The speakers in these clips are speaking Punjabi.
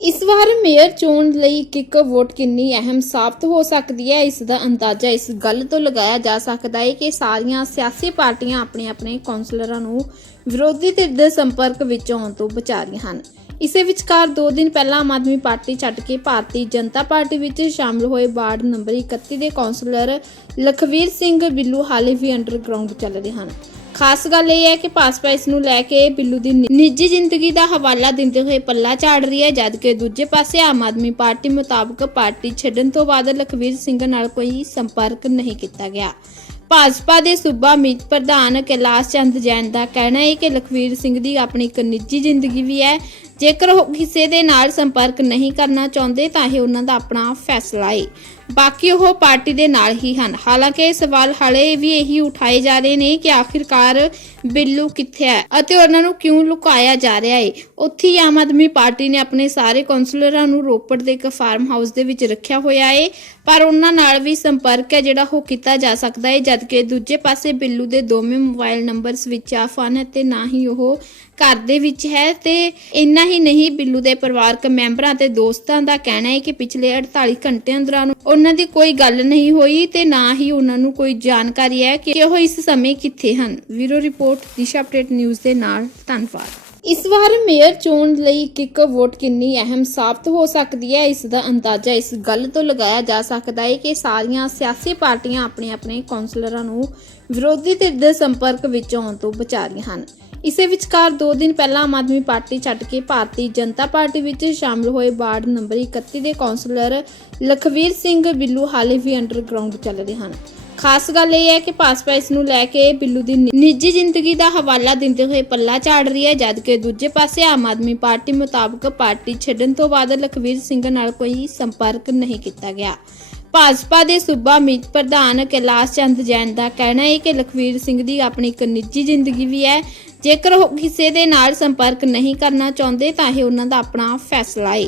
ਇਸ ਵਾਰ ਮੇਅਰ ਚੋਣ ਲਈ ਇੱਕ ਵੋਟ ਕਿੰਨੀ ਅਹਿਮ ਸਾਬਤ ਹੋ ਸਕਦੀ ਹੈ? ਇਸ ਦਾ ਅੰਦਾਜ਼ਾ ਇਸ ਗੱਲ ਤੋਂ ਲਗਾਇਆ ਜਾ ਸਕਦਾ ਹੈ ਕਿ ਸਾਰੀਆਂ ਸਿਆਸੀ ਪਾਰਟੀਆਂ ਆਪਣੇ ਆਪਣੇ ਕੌਂਸਲਰਾਂ ਨੂੰ ਵਿਰੋਧੀ ਧਿਰ ਦੇ ਸੰਪਰਕ ਵਿੱਚ ਆਉਣ ਤੋਂ ਬਚਾ ਰਹੀਆਂ ਹਨ। ਇਸੇ ਵਿਚਕਾਰ 2 ਦਿਨ ਪਹਿਲਾਂ ਆਮ ਆਦਮੀ ਪਾਰਟੀ ਛੱਡ ਕੇ ਭਾਰਤੀ ਜਨਤਾ ਪਾਰਟੀ ਵਿੱਚ ਸ਼ਾਮਲ ਹੋਏ ਵਾਰਡ ਨੰਬਰ 31 ਦੇ ਕੌਂਸਲਰ ਲਖਵੀਰ ਸਿੰਘ ਬਿੱਲੂ ਹਾਲੇ ਵੀ ਅੰਡਰਗਰਾਉਂਡ ਚੱਲ ਰਹੇ ਹਨ। ਖਾਸ ਗੱਲ ਇਹ ਹੈ ਕਿ ਭਾਜਪਾ ਇਸ ਨੂੰ ਲੈ ਕੇ ਬਿੱਲੂ ਦੀ ਨਿੱਜੀ ਜ਼ਿੰਦਗੀ ਦਾ ਹਵਾਲਾ ਦਿੰਦੇ ਹੋਏ ਪੱਲਾ ਝਾੜ ਰਹੀ ਹੈ ਜਦਕਿ ਦੂਜੇ ਪਾਸੇ ਆਮ ਆਦਮੀ ਪਾਰਟੀ ਮੁਤਾਬਕ ਪਾਰਟੀ ਛੱਡਣ ਤੋਂ ਬਾਅਦ ਲਖਵੀਰ ਸਿੰਘ ਨਾਲ ਕੋਈ ਸੰਪਰਕ ਨਹੀਂ ਕੀਤਾ ਗਿਆ। ਭਾਜਪਾ ਦੇ ਸੂਬਾ ਮੀਤ ਪ੍ਰਧਾਨ ਕੈਲਾਸ਼ ਚੰਦ ਜੈਨ ਦਾ ਕਹਿਣਾ ਹੈ ਕਿ ਲਖਵੀਰ ਸਿੰਘ ਦੀ ਆਪਣੀ ਇੱਕ ਨਿੱਜੀ ਜ਼ਿੰਦਗੀ ਵੀ ਹੈ ਜੇਕਰ ਉਹ ਕਿਸੇ ਦੇ ਨਾਲ ਸੰਪਰਕ ਨਹੀਂ ਕਰਨਾ ਚਾਹੁੰਦੇ ਤਾਂ ਇਹ ਉਹਨਾਂ ਦਾ ਆਪਣਾ ਫੈਸਲਾ ਹੈ ਬਾਕੀ ਉਹ ਪਾਰਟੀ ਦੇ ਨਾਲ ਹੀ ਹਨ। ਹਾਲਾਂਕਿ ਇਹ ਸਵਾਲ ਹਲੇ ਵੀ ਇਹੀ ਉਠਾਏ ਜਾ ਰਹੇ ਨੇ ਕਿ ਆਖਿਰਕਾਰ ਬਿੱਲੂ ਕਿੱਥੇ ਹੈ ਅਤੇ ਉਹਨਾਂ ਨੂੰ ਕਿਉਂ ਲੁਕਾਇਆ ਜਾ ਰਿਹਾ ਹੈ ਉੱਥੇ ਹੀ ਆਮ ਆਦਮੀ ਪਾਰਟੀ ਨੇ ਆਪਣੇ ਸਾਰੇ ਕੌਂਸਲਰਾਂ ਨੂੰ ਰੋਪੜ ਦੇ ਇੱਕ ਫਾਰਮ ਹਾਊਸ ਦੇ ਵਿੱਚ ਰੱਖਿਆ ਹੋਇਆ ਹੈ ਪਰ ਉਹਨਾਂ ਨਾਲ ਵੀ ਸੰਪਰਕ ਹੈ ਜਿਹੜਾ ਉਹ ਕੀਤਾ ਜਾ ਸਕਦਾ ਹੈ ਜਦਕਿ ਦੂਜੇ ਪਾਸੇ ਬਿੱਲੂ ਦੇ ਦੋਵੇਂ ਮੋਬਾਈਲ ਨੰਬਰ ਸਵਿਚ ਆਫ ਹਨ ਤੇ ਨਾ ਹੀ ਉਹ ਘਰ ਦੇ ਵਿੱਚ ਹੈ ਤੇ ਇੰਨਾ ਹੀ ਨਹੀਂ, ਬਿੱਲੂ ਦੇ ਪਰਿਵਾਰਕ ਮੈਂਬਰਾਂ ਤੇ ਦੋਸਤਾਂ ਦਾ ਕਹਿਣਾ ਹੈ ਕਿ ਪਿਛਲੇ 48 ਘੰਟਿਆਂ ਦੌਰਾਨ ਉਹਨਾਂ ਦੀ ਕੋਈ ਗੱਲ ਨਹੀਂ ਹੋਈ ਤੇ ਨਾ ਹੀ ਉਹਨਾਂ ਨੂੰ ਕੋਈ ਜਾਣਕਾਰੀ ਹੈ ਕਿ ਉਹ ਇਸ ਸਮੇਂ ਕਿੱਥੇ ਹਨ। ਵੀਰੋ ਰਿਪੋਰਟ, ਦਿਸ਼ਾ ਅਪਡੇਟ ਨਿਊਜ਼ ਦੇ ਨਾਲ, ਧੰਨਵਾਦ। ਇਸ ਵਾਰ ਮੇਅਰ ਚੋਣ ਲਈ ਇੱਕ ਇੱਕ ਵੋਟ ਕਿੰਨੀ ਅਹਿਮ ਸਾਬਤ ਹੋ ਸਕਦੀ ਹੈ, ਇਸ ਦਾ ਅੰਦਾਜ਼ਾ ਇਸ ਗੱਲ ਤੋਂ ਲਗਾਇਆ ਜਾ ਸਕਦਾ ਹੈ ਕਿ ਸਾਰੀਆਂ ਸਿਆਸੀ ਪਾਰਟੀਆਂ ਆਪਣੇ ਆਪਣੇ ਕੌਂਸਲਰਾਂ ਨੂੰ ਵਿਰੋਧੀ ਧਿਰ ਦੇ ਸੰਪਰਕ ਵਿੱਚ ਆਉਣ ਤੋਂ ਬਚਾ ਰਹੀਆਂ ਹਨ। ਇਸੇ ਵਿਚਕਾਰ 2 ਦਿਨ ਪਹਿਲਾਂ ਆਮ ਆਦਮੀ ਪਾਰਟੀ ਛੱਡ ਕੇ ਭਾਰਤੀ ਜਨਤਾ ਪਾਰਟੀ ਵਿੱਚ ਸ਼ਾਮਲ ਹੋਏ ਵਾਰਡ ਨੰਬਰ 31 ਦੇ ਕੌਂਸਲਰ ਲਖਵੀਰ ਸਿੰਘ ਬਿੱਲੂ ਹਾਲੇ ਵੀ ਅੰਡਰਗਰਾਉਂਡ ਚੱਲ ਰਹੇ ਹਨ। ਖਾਸ ਗੱਲ ਇਹ ਹੈ ਕਿ ਭਾਜਪਾ ਇਸ ਨੂੰ ਲੈ ਕੇ ਬਿੱਲੂ ਦੀ ਨਿੱਜੀ ਜ਼ਿੰਦਗੀ ਦਾ ਹਵਾਲਾ ਦਿੰਦੇ ਹੋਏ ਪੱਲਾ ਝਾੜ ਰਹੀ ਹੈ, ਜਦਕਿ ਦੂਜੇ ਪਾਸੇ ਆਮ ਆਦਮੀ ਪਾਰਟੀ ਮੁਤਾਬਕ ਪਾਰਟੀ ਛੱਡਣ ਤੋਂ ਬਾਅਦ ਲਖਵੀਰ ਸਿੰਘ ਨਾਲ ਕੋਈ ਸੰਪਰਕ ਨਹੀਂ ਕੀਤਾ ਗਿਆ। ਭਾਜਪਾ ਦੇ ਸੂਬਾ ਮੀਤ ਪ੍ਰਧਾਨ ਕੈਲਾਸ਼ ਚੰਦ ਜੈਨ ਦਾ ਕਹਿਣਾ ਹੈ ਕਿ ਲਖਵੀਰ ਸਿੰਘ ਦੀ ਆਪਣੀ ਇੱਕ ਨਿੱਜੀ ਜ਼ਿੰਦਗੀ ਵੀ ਹੈ ਜੇਕਰ ਉਹ ਕਿਸੇ ਦੇ ਨਾਲ ਸੰਪਰਕ ਨਹੀਂ ਕਰਨਾ ਚਾਹੁੰਦੇ ਤਾਂ ਇਹ ਉਹਨਾਂ ਦਾ ਆਪਣਾ ਫੈਸਲਾ ਹੈ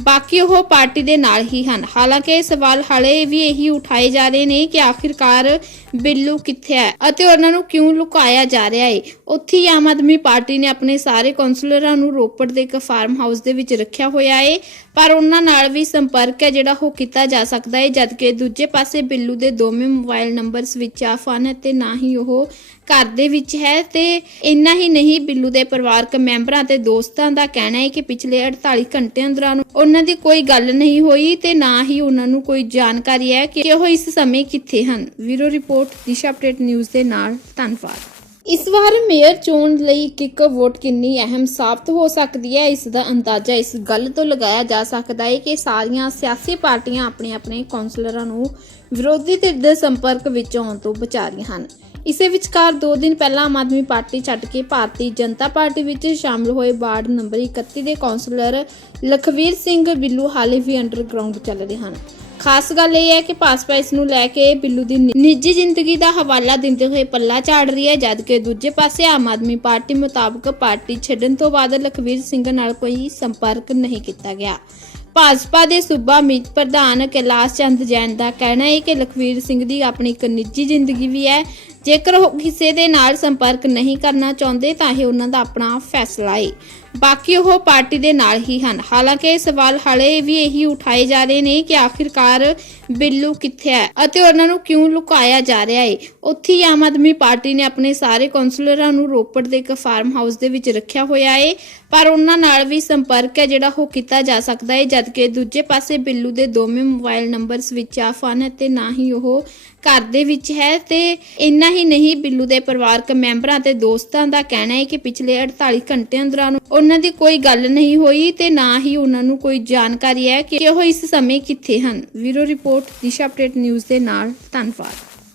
ਬਾਕੀ ਉਹ ਪਾਰਟੀ ਦੇ ਨਾਲ ਹੀ ਹਨ। ਹਾਲਾਂਕਿ ਇਹ ਸਵਾਲ ਹਲੇ ਵੀ ਇਹੀ ਉਠਾਏ ਜਾ ਰਹੇ ਨੇ ਕਿ ਆਖਿਰਕਾਰ ਬਿੱਲੂ ਕਿੱਥੇ ਹੈ ਅਤੇ ਉਹਨਾਂ ਨੂੰ ਕਿਉਂ ਲੁਕਾਇਆ ਜਾ ਰਿਹਾ ਹੈ ਉੱਥੇ ਹੀ ਆਮ ਆਦਮੀ ਪਾਰਟੀ ਨੇ ਆਪਣੇ ਸਾਰੇ ਕੌਂਸਲਰਾਂ ਨੂੰ ਰੋਪੜ ਦੇ ਇੱਕ ਫਾਰਮ ਹਾਊਸ ਦੇ ਵਿੱਚ ਰੱਖਿਆ ਹੋਇਆ ਹੈ ਪਰ ਉਹਨਾਂ ਨਾਲ ਵੀ ਸੰਪਰਕ ਹੈ ਜਿਹੜਾ ਉਹ ਕੀਤਾ ਜਾ ਸਕਦਾ ਹੈ ਜਦਕਿ ਦੂਜੇ ਪਾਸੇ ਬਿੱਲੂ ਦੇ ਦੋਵੇਂ ਮੋਬਾਈਲ ਨੰਬਰ ਸਵਿਚ ਆਫ ਹਨ ਤੇ ਨਾ ਹੀ ਉਹ ਘਰ ਦੇ ਵਿੱਚ ਹੈ ਤੇ ਇੰਨਾ ਹੀ ਨਹੀਂ, ਬਿੱਲੂ ਦੇ ਪਰਿਵਾਰਕ ਮੈਂਬਰਾਂ ਤੇ ਦੋਸਤਾਂ ਦਾ ਕਹਿਣਾ ਹੈ ਕਿ ਪਿਛਲੇ 48 ਘੰਟਿਆਂ ਦੌਰਾਨ ਉਹਨਾਂ ਦੀ ਕੋਈ ਗੱਲ ਨਹੀਂ ਹੋਈ ਤੇ ਨਾ ਹੀ ਉਹਨਾਂ ਨੂੰ ਕੋਈ ਜਾਣਕਾਰੀ ਹੈ ਕਿ ਉਹ ਇਸ ਸਮੇਂ ਕਿੱਥੇ ਹਨ। ਵੀਰੋ ਰਿਪੋਰਟ, ਦਿਸ਼ਾ ਅਪਡੇਟ ਨਿਊਜ਼ ਦੇ ਨਾਲ ਧੰਨਵਾਦ। ਇਸ ਵਾਰ ਮੇਅਰ ਚੋਣ ਲਈ ਇੱਕ ਵੋਟ ਕਿੰਨੀ ਅਹਿਮ ਸਾਬਤ ਹੋ ਸਕਦੀ ਹੈ? ਇਸ ਦਾ ਅੰਦਾਜ਼ਾ ਇਸ ਗੱਲ ਤੋਂ ਲਗਾਇਆ ਜਾ ਸਕਦਾ ਹੈ ਕਿ ਸਾਰੀਆਂ ਸਿਆਸੀ ਪਾਰਟੀਆਂ ਆਪਣੇ ਆਪਣੇ ਕੌਂਸਲਰਾਂ ਨੂੰ ਵਿਰੋਧੀ ਧਿਰ ਦੇ ਸੰਪਰਕ ਵਿੱਚ ਆਉਣ ਤੋਂ ਬਚਾ ਰਹੀਆਂ ਹਨ। ਇਸੇ ਵਿਚਕਾਰ 2 ਦਿਨ ਪਹਿਲਾਂ ਆਮ ਆਦਮੀ ਪਾਰਟੀ ਛੱਡ ਕੇ ਭਾਰਤੀ ਜਨਤਾ ਪਾਰਟੀ ਵਿੱਚ ਸ਼ਾਮਲ ਹੋਏ ਵਾਰਡ ਨੰਬਰ 31 ਦੇ ਕੌਂਸਲਰ ਲਖਵੀਰ ਸਿੰਘ ਬਿੱਲੂ ਹਾਲੇ ਵੀ ਅੰਡਰਗਰਾਉਂਡ ਚੱਲ ਰਹੇ ਹਨ। ਖਾਸ ਗੱਲ ਇਹ ਹੈ ਕਿ ਭਾਜਪਾ ਇਸ ਨੂੰ ਲੈ ਕੇ ਬਿੱਲੂ ਦੀ ਨਿੱਜੀ ਜ਼ਿੰਦਗੀ ਦਾ ਹਵਾਲਾ ਦਿੰਦੇ ਹੋਏ ਪੱਲਾ ਝਾੜ ਰਹੀ ਹੈ ਜਦਕਿ ਦੂਜੇ ਪਾਸੇ ਆਮ ਆਦਮੀ ਪਾਰਟੀ ਮੁਤਾਬਕ ਪਾਰਟੀ ਛੱਡਣ ਤੋਂ ਬਾਅਦ ਲਖਵੀਰ ਸਿੰਘ ਨਾਲ ਕੋਈ ਸੰਪਰਕ ਨਹੀਂ ਕੀਤਾ ਗਿਆ। ਭਾਜਪਾ ਦੇ ਸੂਬਾ ਮੀਤ ਪ੍ਰਧਾਨ ਕੈਲਾਸ਼ ਚੰਦ ਜੈਨ ਦਾ ਕਹਿਣਾ ਹੈ ਕਿ ਲਖਵੀਰ ਸਿੰਘ ਦੀ ਆਪਣੀ ਇੱਕ ਨਿੱਜੀ ਜ਼ਿੰਦਗੀ ਵੀ ਹੈ ਜੇਕਰ ਉਹ ਕਿਸੇ ਦੇ ਨਾਲ ਸੰਪਰਕ ਨਹੀਂ ਕਰਨਾ ਚਾਹੁੰਦੇ, ਤਾਂ ਇਹ ਉਹਨਾਂ ਦਾ ਆਪਣਾ ਫੈਸਲਾ ਹੈ ਬਾਕੀ ਉਹ ਪਾਰਟੀ ਦੇ ਨਾਲ ਹੀ ਹਨ। ਹਾਲਾਂਕਿ ਇਹ ਸਵਾਲ ਹਲੇ ਵੀ ਇਹੀ ਉਠਾਏ ਜਾ ਰਹੇ ਨੇ ਕਿ ਆਖਿਰਕਾਰ ਬਿੱਲੂ ਕਿੱਥੇ ਹੈ ਅਤੇ ਉਹਨਾਂ ਨੂੰ ਕਿਉਂ ਲੁਕਾਇਆ ਜਾ ਰਿਹਾ ਹੈ ਉੱਥੇ ਹੀ ਆਮ ਆਦਮੀ ਪਾਰਟੀ ਨੇ ਆਪਣੇ ਸਾਰੇ ਕੌਂਸਲਰਾਂ ਨੂੰ ਰੋਪੜ ਦੇ ਇੱਕ ਫਾਰਮ ਹਾਊਸ ਦੇ ਵਿੱਚ ਰੱਖਿਆ ਹੋਇਆ ਹੈ ਪਰ ਉਹਨਾਂ ਨਾਲ ਵੀ ਸੰਪਰਕ ਹੈ ਜਿਹੜਾ ਉਹ ਕੀਤਾ ਜਾ ਸਕਦਾ ਹੈ ਜਦਕਿ ਦੂਜੇ ਪਾਸੇ ਬਿੱਲੂ ਦੇ ਦੋਵੇਂ ਮੋਬਾਈਲ ਨੰਬਰ ਸਵਿਚ ਆਫ ਹਨ ਤੇ ਨਾ ਹੀ ਉਹ ਘਰ ਦੇ ਵਿੱਚ ਹੈ। ਤੇ ਇੰਨਾ ਹੀ ਨਹੀਂ, ਬਿੱਲੂ ਦੇ ਪਰਿਵਾਰਕ ਮੈਂਬਰਾਂ ਤੇ ਦੋਸਤਾਂ ਦਾ ਕਹਿਣਾ ਹੈ ਕਿ ਪਿਛਲੇ 48 ਘੰਟਿਆਂ ਦੌਰਾਨ ਉਹਨਾਂ ਦੀ ਕੋਈ ਗੱਲ ਨਹੀਂ ਹੋਈ ਤੇ ਨਾ ਹੀ ਉਹਨਾਂ ਨੂੰ ਕੋਈ ਜਾਣਕਾਰੀ ਹੈ ਕਿ ਉਹ ਇਸ ਸਮੇਂ ਕਿੱਥੇ ਹਨ। ਵੀਰੋ ਰਿਪੋਰਟ, ਦਿਸ਼ਾ ਅਪਡੇਟ ਨਿਊਜ਼ ਦੇ ਨਾਲ, ਧੰਨਵਾਦ।